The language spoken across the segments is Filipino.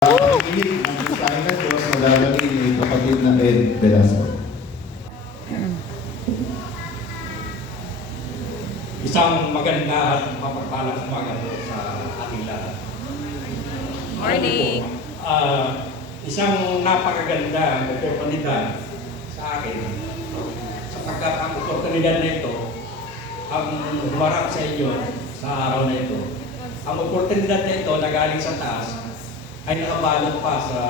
Pagiging ang mensahe ng Diyos na lalagay ni kapatid na Ed Velasco. Isang maganda at mapagpalang umaga po sa ating lahat. Morning! Isang napakaganda oportunidad sa akin sapagkat ang oportunidad na ito ang humarap sa inyo sa araw na ito. Ang oportunidad na ito na galing sa taas ay nakabalot pa sa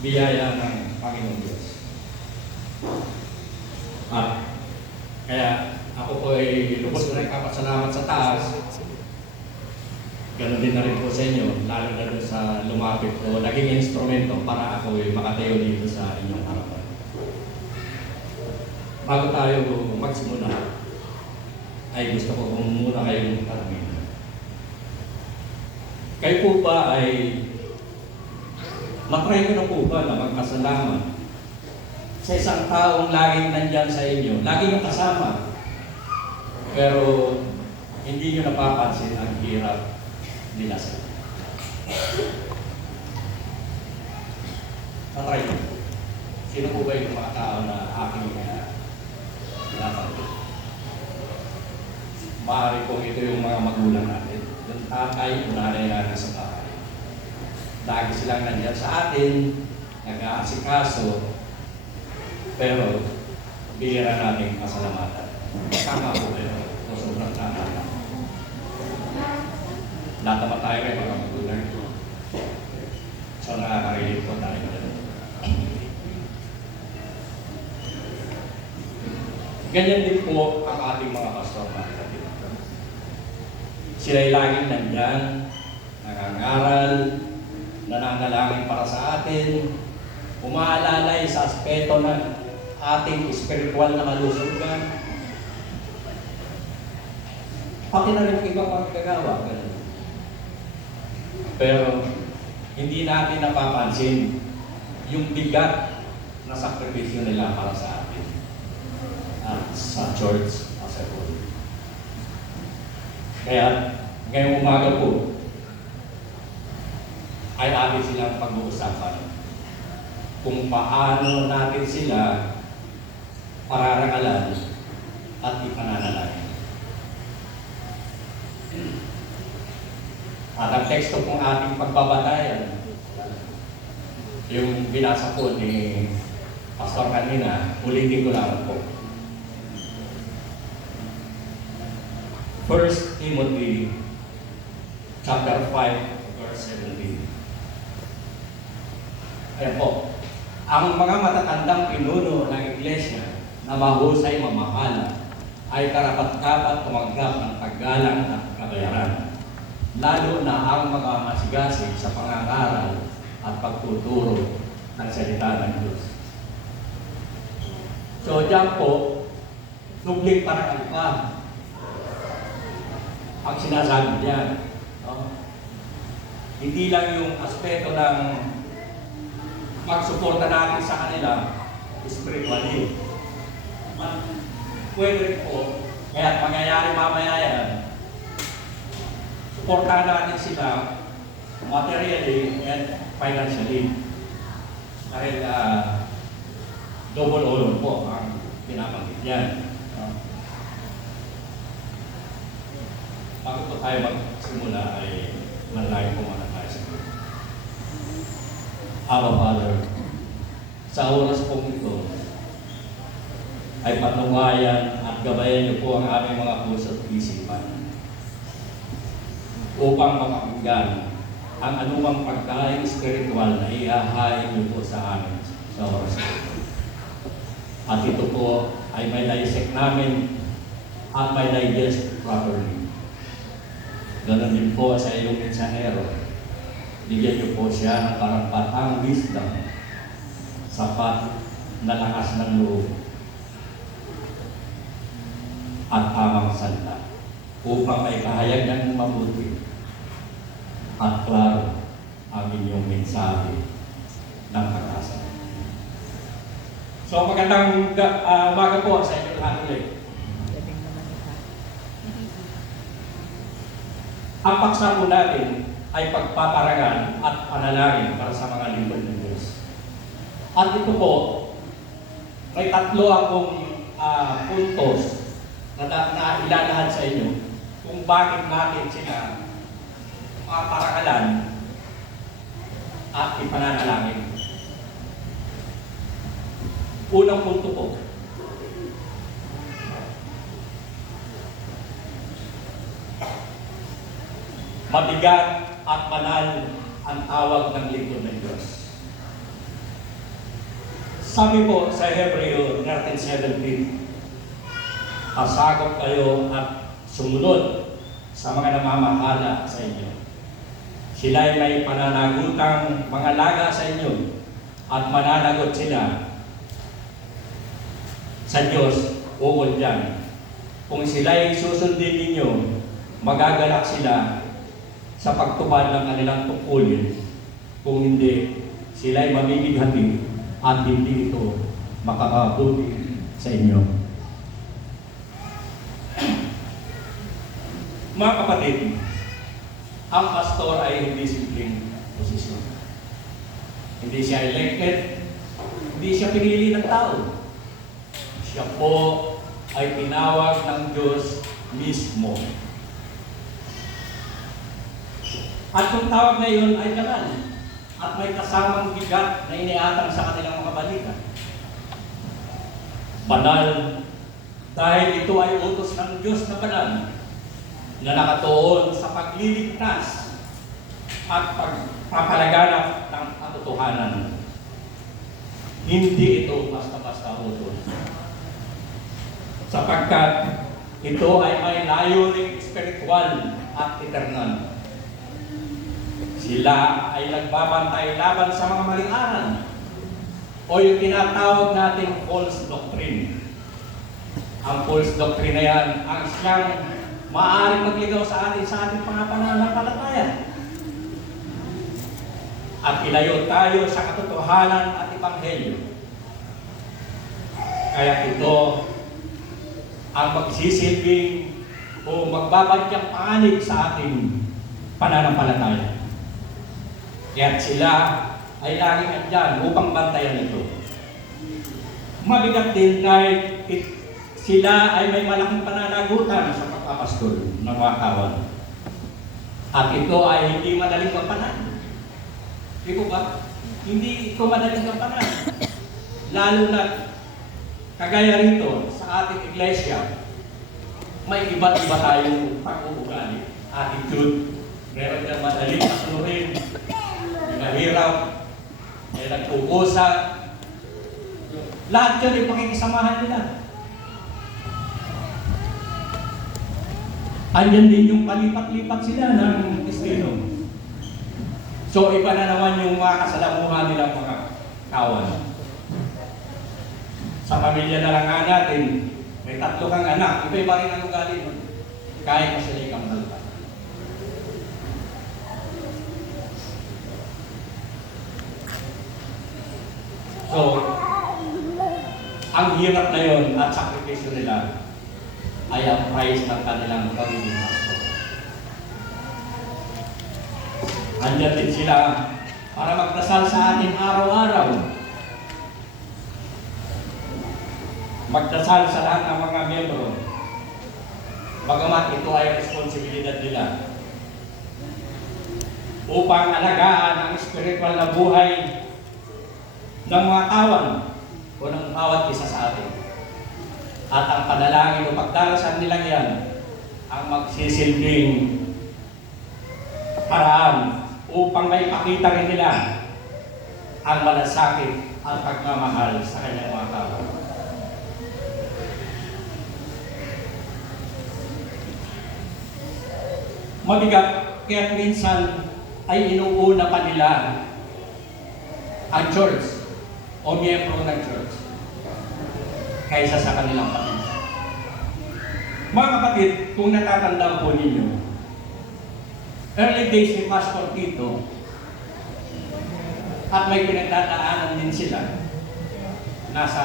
biyaya ng Panginoon Diyos. Kaya ako po ay lubos ko nagpapasalamat sa taas. Ganon din na rin po sa inyo, lalo na rin sa lumapit po, naging instrumento para ako ay makatayo dito sa inyong harapan. Bago tayo magsimula, ay gusto ko kung muna kayong tanongin. Kayo po ba ay matry ko na po ba na magpasalamat sa isang taong laging nandyan sa inyo, laging yung kasama, pero hindi nyo napapansin ang hirap nila sa inyo? Matry ko. Sino po ba yung mga tao na aking napansin? Maaari po ito yung mga magulang natin. Yung tatay, unanay natin sa bahay. Lagi silang nandiyan sa atin, nag-aasikaso, pero bihira nating pasalamatan. Tama po kayo. O sobrang tama na. Lahat naman tayo kayo mga magulang. So nakakarinig po tayo. Ganyan din po ang ating mga pastor natin. Sila'y laging nandyan, nangangaral, nananalangin para sa atin, umaalalay sa aspeto ng ating espiritual na kalusugan. Pati na rin ibang magkagawa. Pero hindi natin napapansin yung bigat na sakripisyo nila para sa atin at sa church as a whole. Kaya ngayong umaga po ay amin silang pag-uusapan kung paano natin sila pararangalan at ipananalangin. At ang teksto pong ating pagbabatayan, yung binasa po ni Pastor kanina, ulitin ko lang po. 1 Timothy chapter 5, verse 17. Ayan po. Ang mga matatandang pinuno ng iglesia na mahusay mamahala ay karapat-dapat tumanggap ng paggalang at kabayaran, lalo na ang mga masigasig sa pangangaral at pagtuturo ng salita ng Diyos. So diyan po, nubling parang pa ang sinasabi niyan. No? Hindi lang yung aspeto ng magsuporta natin sa kanila spiritually. Pwede rin po, kaya mangyayari mamaya yan, suportahan natin sila materially and financially. Dahil double olon po ang pinabanggit yan. Bago po tayo magsimula ay manalangin po muna tayo sa Diyos. Our Father, sa oras pong ito, ay patuwayan at gabayan niyo po ang aming mga puso at isipan upang mapakinggan ang anumang pagkain spiritual na ihahain niyo po sa amin sa oras ito. At ito po ay may naisik namin at may digest properly. Ganon din po sa iyong mensahero. Bigyan niyo po siya ng karampatang wisdom, sapat na lakas ng loob, at tamang salita upang may kahayag ng mabuti at klaro ang inyong mensahe ng pag-asa. So magandang umaga po sa inyong lahat ulit. Ang paksa po natin ay pagpaparangal at panalangin para sa mga lingkod ng Diyos. At ito po, may tatlo akong puntos na ilalahad sa inyo kung bakit natin sila paparangalan at ipananalangin. Unang punto po, mabigat at banal ang tawag ng lingkod ng Diyos. Sabi po sa Hebreo 13:17, pasakop kayo at sumunod sa mga namamahala sa inyo. Sila'y may pananagutang mga laga sa inyo at mananagot sila sa Diyos ukol dyan. Kung sila'y susundin ninyo, magagalak sila sa pagtupad ng kanilang tungkulin. Kung hindi, sila'y mabibighati at hindi ito makakabuti sa inyo. Mga kapatid, ang pastor ay hindi simpleng posisyon. Hindi siya elected, hindi siya pinili ng tao. Siya po ay tinawag ng Diyos mismo. At yung tawag na yun ay banal at may kasamang bigat na iniatang sa kanilang mga balita. Banal dahil ito ay utos ng Diyos na banal na nakatuon sa pagliligtas at pagpapalaganap ng katotohanan. Hindi ito basta-basta utos. Sapagkat ito ay may layuning spiritual at eternal. Sila ay nagbabantay laban sa mga maling aral o yung tinatawag nating false doctrine. Ang false doctrine na yan ang siyang maaaring magligaw sa ating pananampalataya. At ilayo tayo sa katotohanan at ebanghelyo. Kaya ito ang magsisilbing o magbabadyang panig sa ating pananampalataya. Kaya sila ay laging andyan upang bantayan ito. Mabigat din dahil sila ay may malaking pananagutan sa pagpapastol ng mga kawan. At ito ay hindi madaling magpanan. Di ko ba? Hindi ito madaling magpanan. Lalo na kagaya rito sa ating iglesia, may iba't iba tayong pag-uugali, attitude. Meron kang madaling pasunurin, may mahirap, may nagpupusa. Lahat yun ay pakikisamahan nila. Andyan din yung palipat-lipat sila ng destino. So iba na naman yung mga kasalamuhan nilang mga kawan. Sa pamilya na lang nga natin, may 3 kang anak, iba-iba rin ang ugali mo. Kahit mo sila ikang malpa. So, ang hirap na yon at sakripisyo nila ay ang price ng kanilang pagiging pastor. Andyan din sila para magdasal sa atin araw-araw. Magdasal sa lahat ng mga miyembro. Bagamat ito ay responsibilidad nila upang alagaan ang spiritual na buhay ng mga kawan o ng bawat isa sa atin. At ang panalangin o pagdarasan nilang yan ang magsisilbing paraan upang may pakita rin nila ang malasakit at pagmamahal sa kanyang mga kawan. Mabigat, kaya minsan ay inuuna pa nila ang church o miyembro ng church kaysa sa kanilang pamilya. Mga kapatid, kung natatandaan po ninyo, early days ni Pastor Tito at may pinagdadaanan din sila, nasa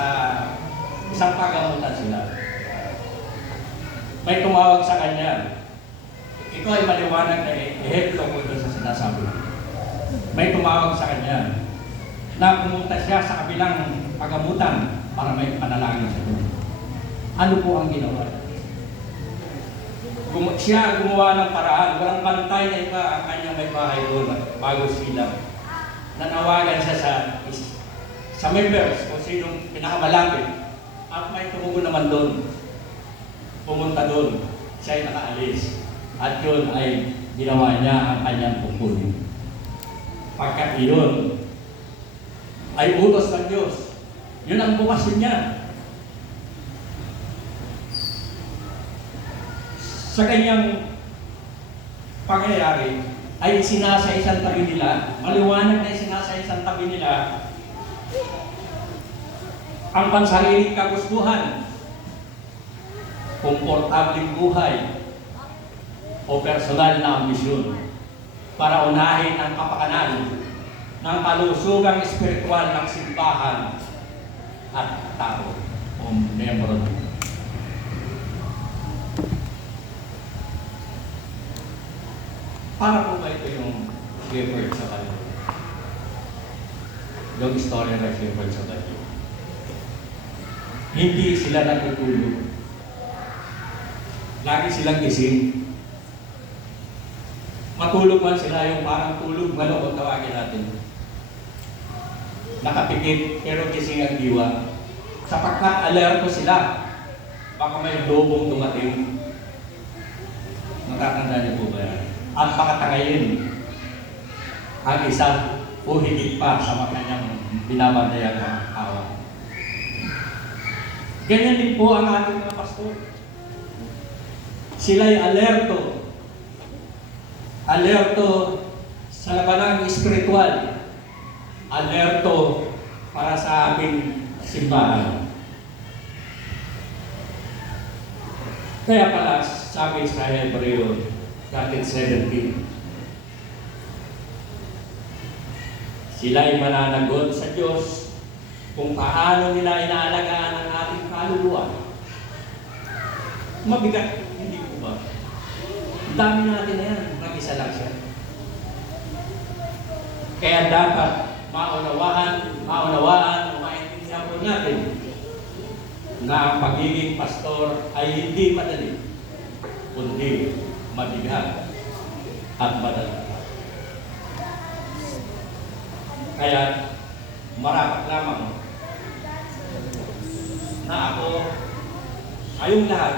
isang pagamutan sila. May tumawag sa kanya. Ito ay maliwanag na ehemplo ko doon sa sinasabi ko. May tumawag sa kanya na pumunta siya sa kabilang pagamutan para may panalangin sa Diyos. Ano po ang ginawa? Siya gumawa ng paraan, walang bantay na iba ang kanyang may bahay doon bago sila. Nanawagan siya sa members kung sinong pinakamalapit at may tumugon naman doon. Pumunta doon, siya ay nakaalis at yun ay ginawa niya ang kanyang pupuli. Pagkat iyon ay utos ng Diyos, yun ang bukasyon niya. Sa kanyang pangyayari ay sinasaysan tabi nila, maliwanag na sinasaysan tabi nila ang pansariling kagustuhan, komportabling buhay, o personal na ambisyon para unahin ang kapakanan ng kalusugang espiritual ng simbahan at tao o membro nito. Para po ba ito yung shepherd sa Bible? Yung istorya ng shepherd sa Bible. Hindi sila natutulog. Lagi silang gising. Matulog man sila, yung parang tulog man o tawagin natin. Nakapikit pero gising ang diwa. Sapagkat alerto sila. Baka may lobong dumating. Natatanda niyo po ba yan? At pakatangayin ang isa o higit pa sa mga kanyang binabandayan mga kawan. Ganyan din po ang ating mga pastor. Sila'y alerto. Alerto sa labanang espiritual. Alerto para sa aming simbahan. Kaya pala, sabi sa Hebreo, chapter 17. Sila'y mananagot sa Diyos kung paano nila inaalagaan ang ating kaluluwa. Mabigat, hindi po ba? Dami natin na yan, mag-isa lang siya. Kaya dapat maunawaan, maintindihan po natin na ang pagiging pastor ay hindi madali, kundi mabigat at madali. Kaya marapat lamang na ako, kayong lahat,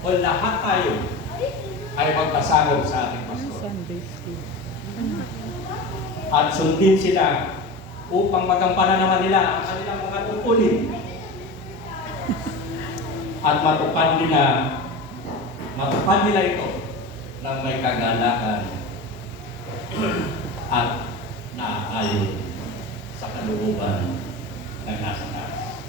o lahat tayo ay magpasagod sa ating pastor. At sundin sila upang magampanan naman nila ang kanilang mga tungkulin at matupad nila ito ng may kagalakan at naaayon sa kalooban ng nasa taas.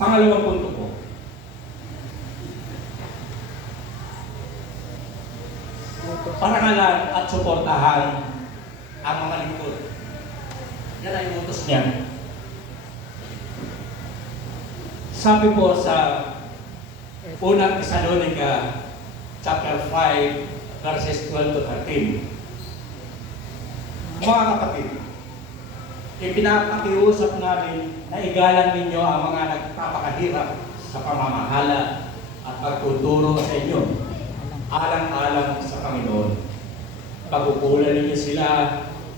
Pangalawang punto po. Parangalan at suportahan ang mga lingkod. Yan ay utos niya. Sabi po sa unang Thessalonica chapter 5 verses 12 to 13. Mga kapatid, ipinapakiusap namin na igalang ninyo ang mga nagpapakahirap sa pamamahala at pagtuturo sa inyo alang-alang sa Panginoon. Pagkukulan ninyo sila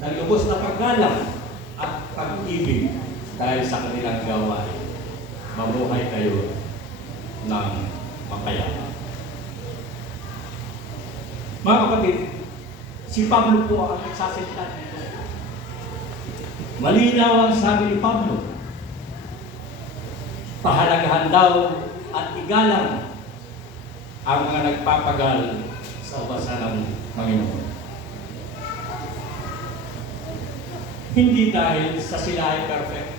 ng lubos na paggalang at pag-ibig dahil sa kanilang gawain. Mabuhay kayo ng mapayapa. Mga kapatid, si Pablo po ang nagsasalita dito. Malinaw ang sabi ni Pablo. Pahalagahan daw at igalang ang mga nagpapagal sa basa ng Panginoon. Hindi dahil sa sila ay perfect.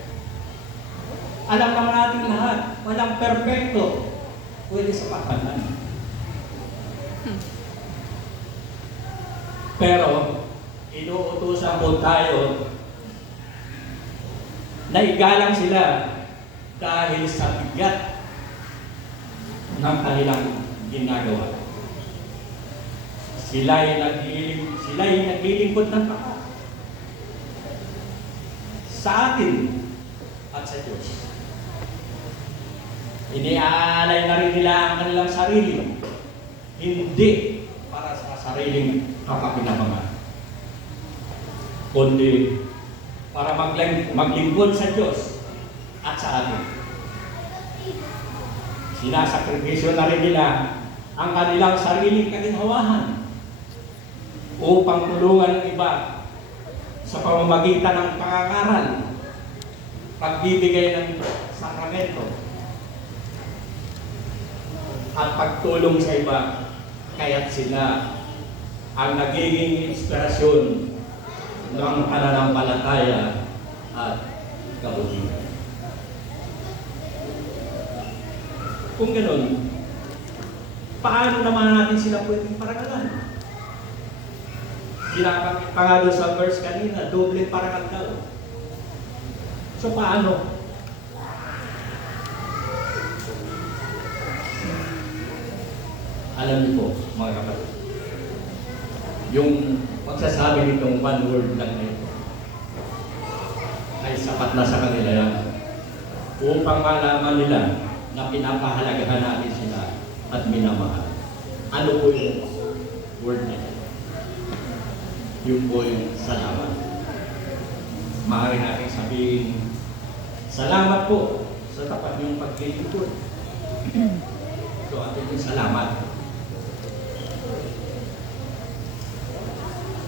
Alam naman natin lahat, walang perfecto. Pwede sa pagkanan. Pero, inuutusan po tayo na igalang sila dahil sa bigat ng kanilang ginagawa. Sila'y naglilingkod ng tapat sa atin at sa Diyos. Iniaalay na rin nila ang kanilang sarili, hindi para sa sariling kapakinabangan, kundi para maglingkod sa Diyos at sa atin. Sinasakripisyo na rin nila ang kanilang sariling kaginhawahan upang tulungan ng iba sa pamamagitan ng pangangaral, pagbibigay ng sakramento, at pagtulong sa iba, kaya't sila ang nagiging inspirasyon ng pananampalataya at kabutihan. Kung ganoon, paano naman natin sila pwedeng parangalan? Sinabanggit pa nga doon sa verse kanina, doble parangal daw. So paano? Alam niyo po, mga kapatid, yung pagsasabi nitong one word lang na ito ay sapat na sa kanila yan upang malaman nila na pinapahalagahan natin sila at minamahal. Ano po yung word nila? Yung po yung salamat. Maaari natin sabihin, salamat po sa tapat yung paglilingkod. So atin yung salamat.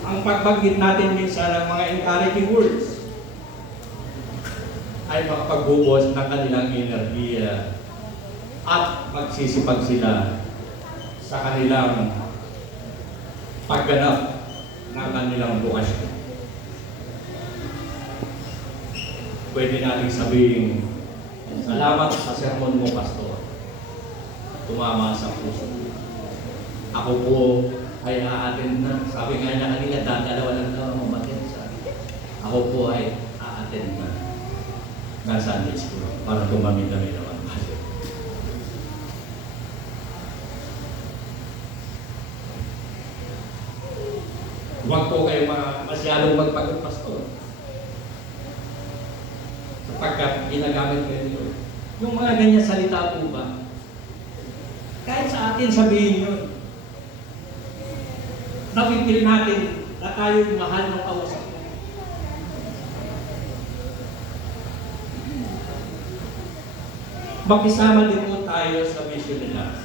Ang pagbanggit natin minsan ng mga encouraging words ay makapagbubuhos ng kanilang enerhiya at magsisipag sila sa kanilang pagganap ng kanilang bukasyon. Pwede natin sabihin, salamat sa sermon mo, Pastor. Tumama sa puso. Ako po ay a-attend na. Sabi nga niya kanina, dalawa lang daw ang umattend sa akin. Ako po ay a-attend na Sunday school para tumami-dami naman. Huwag po kayo masyadong magpagod, Pastor. Sapagkat ginagamit kayo nyo. Yung mga ganyan salita po ba? Kahit sa atin sabihin yun. Napipil natin na tayo mahal ng kausap. Makisama din po tayo sa mission nila.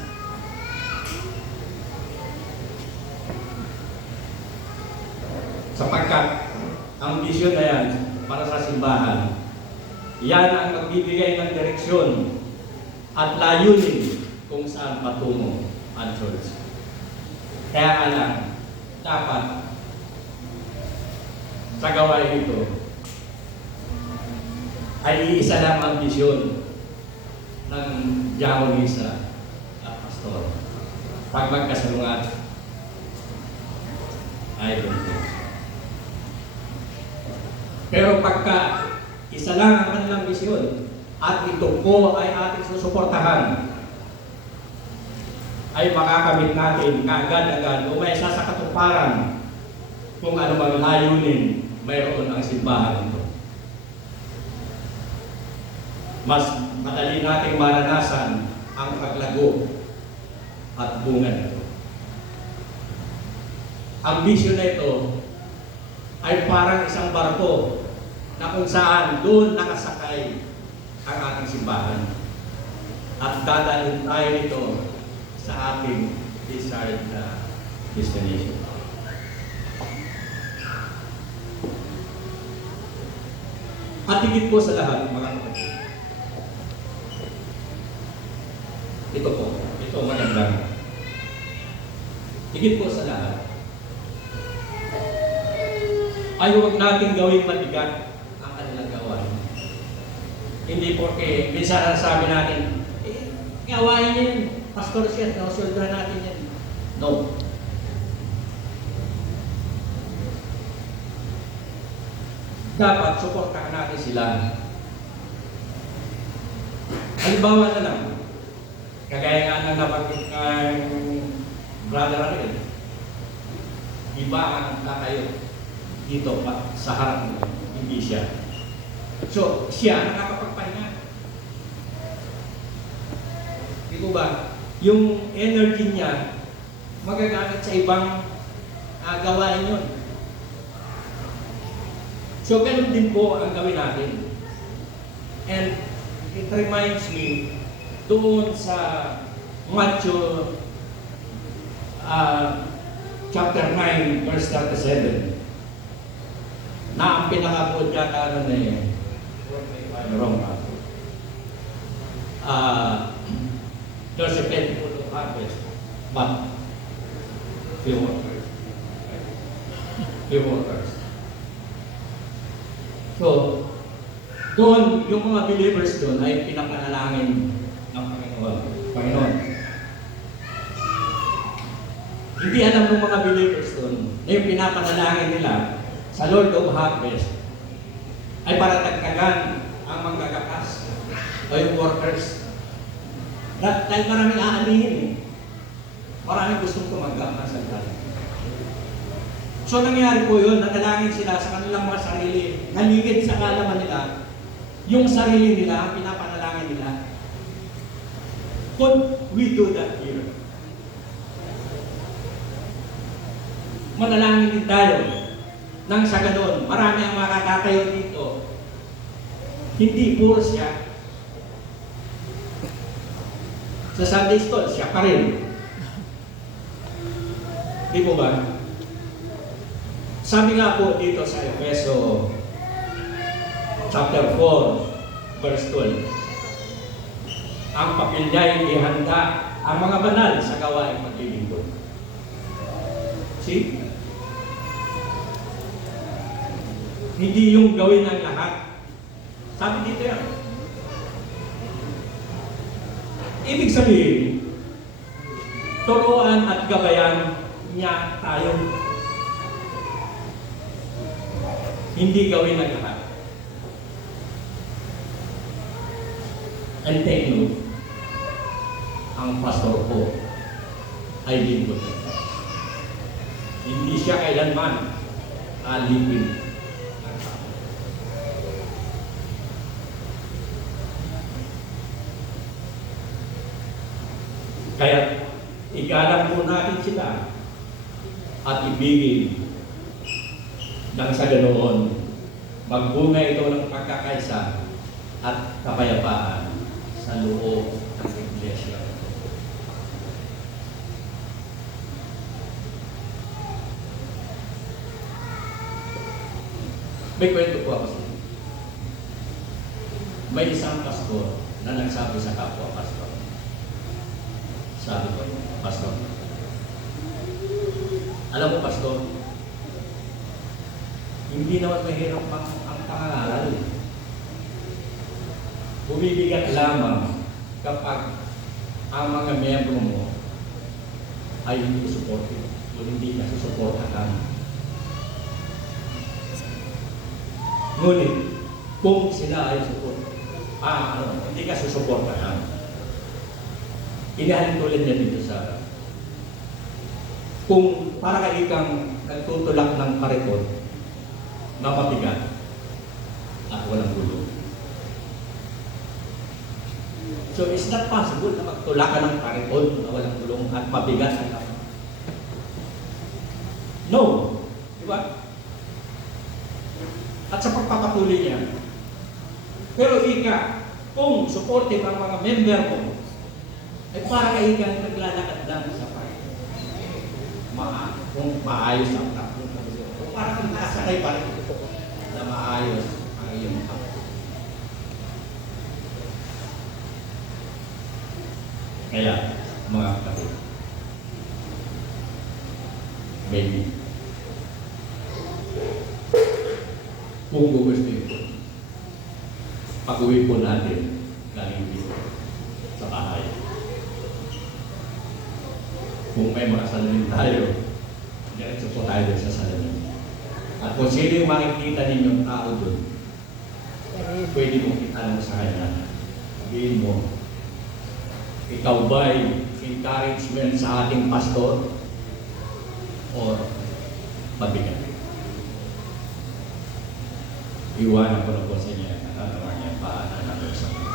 Sapagkat ang mission na yan para sa simbahan, yan ang magbibigay ng direksyon at layunin kung saan patungo ang church. Kaya nga lang, dapat sa gawain ito ay iisa lang ang misyon ng diakonisa at pastor. Pag magkasalungat ay ganito. Pero pagka isa lang ang kanilang misyon at ito po ay ating susuportahan, ay makakamit natin kaagad-agad o may isa sa katuparan kung ano mang layunin mayroon ang simbahan ito. Mas madali nating maranasan ang paglago at bunga nito. Ang vision na ito ay parang isang barko na kung saan doon nakasakay ang ating simbahan. At dadalhin tayo nito sa ating desired destination. At higit po sa lahat, mga kapatid, ito po, ito magandang. Higit po sa lahat, ay huwag natin gawing mabigat ang kanilang gawain. Hindi porke minsan sabi natin, gawain niya yun, pastor siya, nausuldahan natin yan. No. Dapat suportahan natin sila. Halimbawa na lang, Kagaya nga ng nabanggit ng Brother Ariel, iba ang tatayo dito pa sa harap mo, hindi siya. So, siya nakakapagpahinga. Di ko ba? Yung energy niya, magagamit sa ibang gawain yun. So, ganun din po ang gawin natin. And it reminds me doon sa Matthew chapter 9, verse 37, na ang pinaka-quote yata ano na eh, wrong ako. There's a plentiful of harvest, but few workers. Few workers. So, doon, yung mga believers doon ay pinapanalangin ng Panginoon. Hindi alam ng mga believers doon na yung pinapanalangin nila sa Lord of Harvest ay para tagtagan ang manggagakas o yung workers. Dahil maraming aanihin eh. Maraming gustong tumanggap ng salita. So nangyari po yun, nanalangin sila sa kanilang mga sarili, naligid sa kalaman nila, yung sarili nila, ang pinapanalangin nila. Could we do that here? Manalangin din tayo nang sa ganon, marami ang makakatayo dito. Hindi puro siya. Sa Sunday School, siya pa rin. Di po ba? Sabi nga po dito sa Efeso chapter 4, verse 12, ang papel niya ay ihanda ang mga banal sa gawaing paglilingkod. See? Hindi yung gawin ng lahat. Sabi dito yan. Ibig sabihin, turuan at gabayan niya tayo. Hindi gawin ng lahat. And take note, ang pastor ko ay lingkod. Hindi siya kailanman alipin. Kaya igalang po natin sila at ibigin nang sa ganoon magbunga ito ng pagkakaisa at kapayapaan sa loob ng iglesia. May kwento po ako sa inyo. May isang pastor na nagsabi sa kapwa pastor. Sabi ko, pastor, alam mo pastor, hindi naman mahirap ang pangaral. Bumibigat lamang kapag ang mga miyembro mo ay hindi supportive o hindi ka susuportahan. Ngunit, kung sila ay hindi ka susuportahan, inahalin tulad niya dito sa kung para ka ikang nagtutulak ng kariton na mabigat at walang gulo. So it's not possible na magtulak ka ng kariton na walang gulong at mabigat ang laman. No. Di ba? At sa pagpapatuloy niya. Pero kung supportive ang mga member mo, ay para kayo kang naglalakad lang sa party. Kung maayos ang takbo. Kung para kang nakasakay pa rin na maayos ang iyong takbo. Kaya, mga kapatid, maybe, kung gugustuhin po, pag-uwi po natin galing dito sa bahay. Kung may mga salamin tayo, diretso po tayo sa salamin. At kung sino yung makikita ninyong tao doon, pwede mong itanong sa kanya. Sabihin mo, ikaw ba'y encouragement sa ating pastor or mabigat? Iwanan ko na po sa inyo ang naman niya paanan natin sa mga.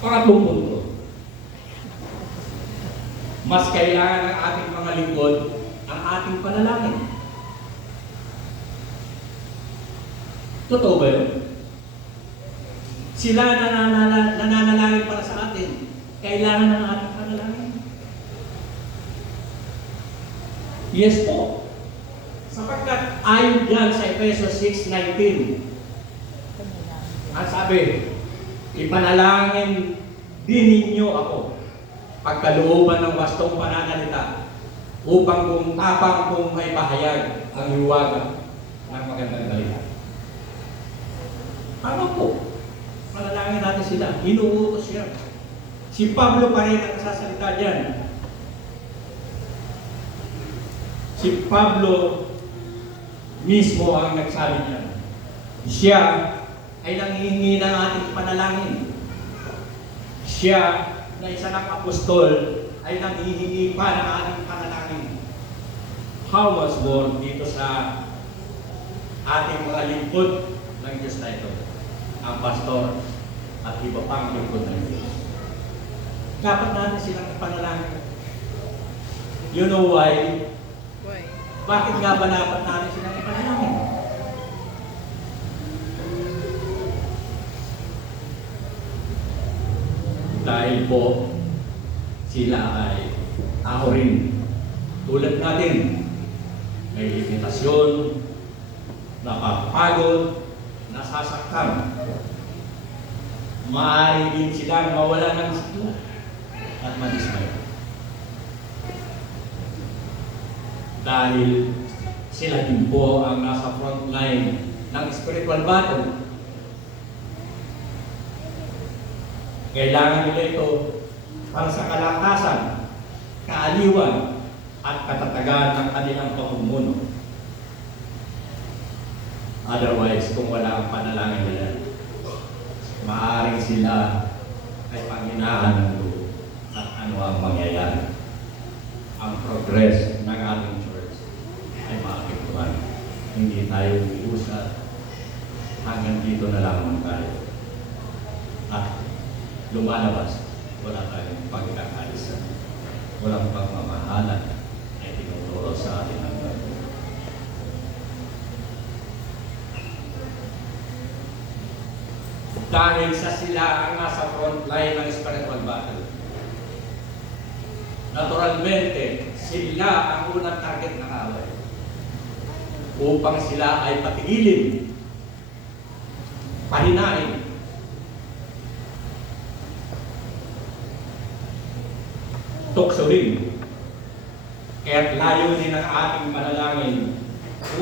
Pangatlong punto, mas kailangan ng ating mga lingkod ang ating panalangin. Totoo ba yun? Sila nananalangin para sa atin. Kailangan ng ating panalangin. Yes po. Sapagkat ayon dyan sa Efesos 6:19, ang sabi, ipanalangin din ninyo ako pagkalooban ng wastong pananalita upang kung tapang kong may pahayag ang hiwaga ng magandang balita. Ano po? Panalangin natin sila. Inuutos siya. Si Pablo pa rin ang sasalita dyan. Si Pablo mismo ang nagsabi niya. Siya ay nanghihingi ng ating panalangin. Siya na isa ng apostol ay nanghihingi pa ng ating panalangin. How much more dito sa ating mga lingkod ng Diyos na ito, ang pastor at iba pang lingkod ng Diyos. Dapat natin silang panalangin. You know why? Bakit nga ba dapat natin silang ipanalangin? Dahil po, sila ay tao rin. Tulad natin, may limitasyon, napapagod, nasasaktan. Maaari din silang mawala ng sigla at madismay. Dahil sila din po ang nasa front line ng spiritual battle. Kailangan nila ito para sa kalakasan, kaaliwan, at katatagan ng kanilang pamumuno. Otherwise, kung wala ang panalangin nila, maaaring sila ay panghinaan ng loob at ano ang mangyayari. Ang progress ng ating church ay maapektuhan. Hindi tayo umiusat hanggang dito na lamang tayo. At lumalabas, wala tayong pagkakalisan. Walang pagmamahalan ay tinuturo sa ating hanggang. Dahil sa sila ang nasa front line ng spiritual battle. Naturalmente, sila ang unang target ng away upang sila ay patigilin, pahinain, tuksorin. Kaya't layunin ng ating manalangin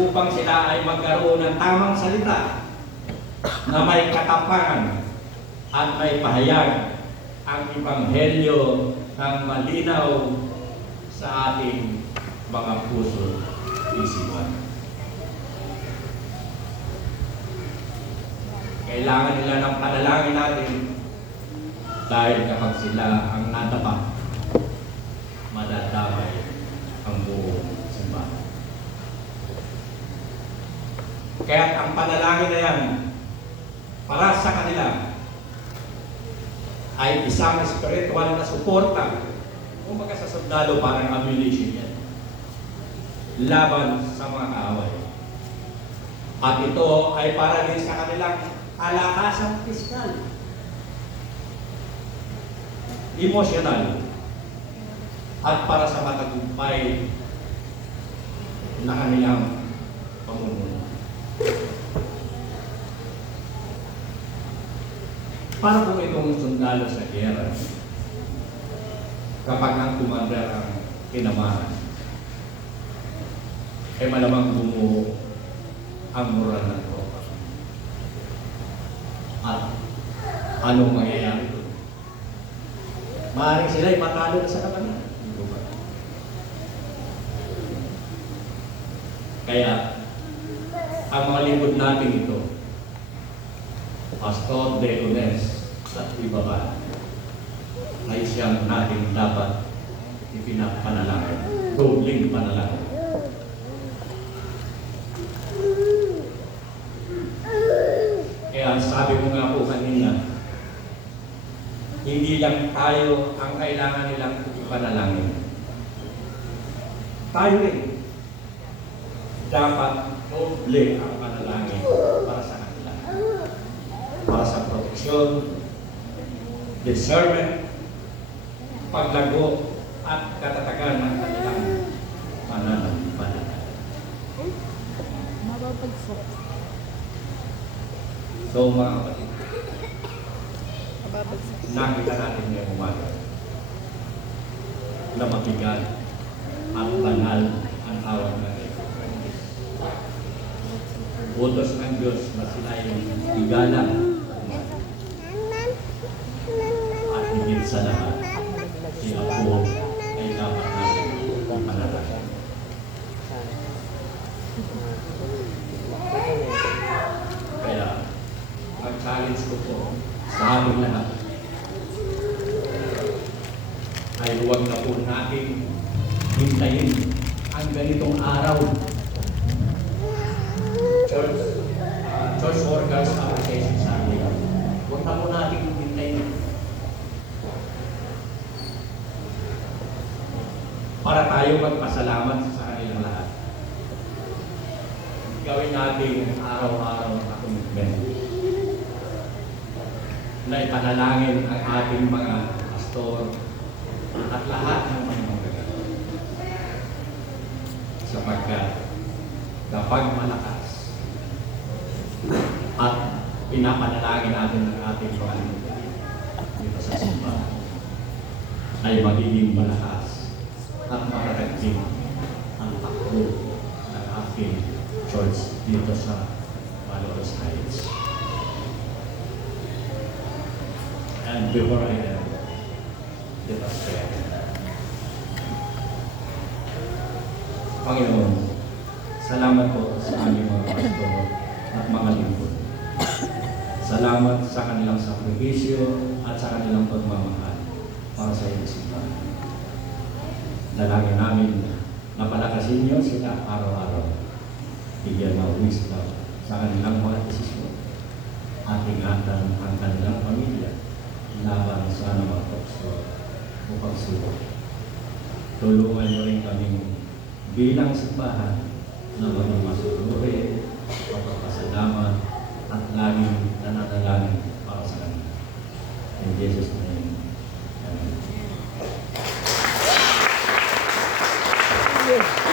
upang sila ay magkaroon ng tamang salita na may katapangan at may pahayag ang Ebanghelyo ng malinaw sa ating mga puso isipan. Kailangan nila ng panalangin natin dahil kapag sila ang nadapa, madadamay ang buong simbahan. Kaya ang panalangin na yan para sa kanila ay isang spiritual na suporta. Kung sa sundalo, parang ammunition yan. Laban sa mga kaaway. At ito ay para din sa kanilang kalakasang piskal. Emosyonal. At para sa matagumpay na kanilang pamumuno. Para kung itong sundalo sa gera, kapag ang commander ang kinamahan, ay malamang bumuo ang moral ng tropa. At anong mangyayari ito? Maaaring sila ay matalo na sa kapanan. Kaya, ang mga lingkod natin ito, Pastor De Lunes, sa ibaba ay siyang natin dapat ipinapanalangin. Dobling panalangin. Kaya sabi ko nga po kanina, hindi lang tayo ang kailangan nilang ipanalangin. Tayo rin dapat doble ang panalangin para sa kanila. Para sa proteksyon, discernment, paglago, at katatagan ng kanilang pananampalataya. Mababagsak. So mga kapatid, Mababagsak. nakita natin ngayong umaga na mabigat at banal ang awag na ito. Utos ng Diyos na sila ay igalang at higit sa lahat, si Apo ay dapat natin panalangin. Kaya, ang challenge ko po sa aming lahat ay huwag na po natin hintayin ang ganitong araw. Church Workers Appreciation Sunday. Huwag na po natin hintayin para tayo magpasalamat sa kanilang lahat. Gawin natin araw-araw na commitment na ipanalangin ang ating mga pastor at lahat ng mga magagawa. Sapagkat kapag malakas at pinapanalangin natin ang ating mga lingkod dito sa simbahan, ay magiging malakas at makatagpin ang takbo ng ating church dito sa Malolos Heights. And before I end, let us pray. Panginoon, salamat po sa aming mga pastor at mga lingkod. Salamat sa kanilang sakripisyo at sa kanilang pagmamahal para sa iyong simbahan. Dalangin namin na palakasin niyo sila araw-araw. Bigyan ng wisdom sa kanilang mga desisyon at ingatan ang kanilang pamilya laban sa anumang tukso o pagsubok. Tulungan niyo rin kaming bilang simbahan na maging masunurin, mapagpasalamat at laging nananalangin para sa kanila. In Jesus' name, Amen.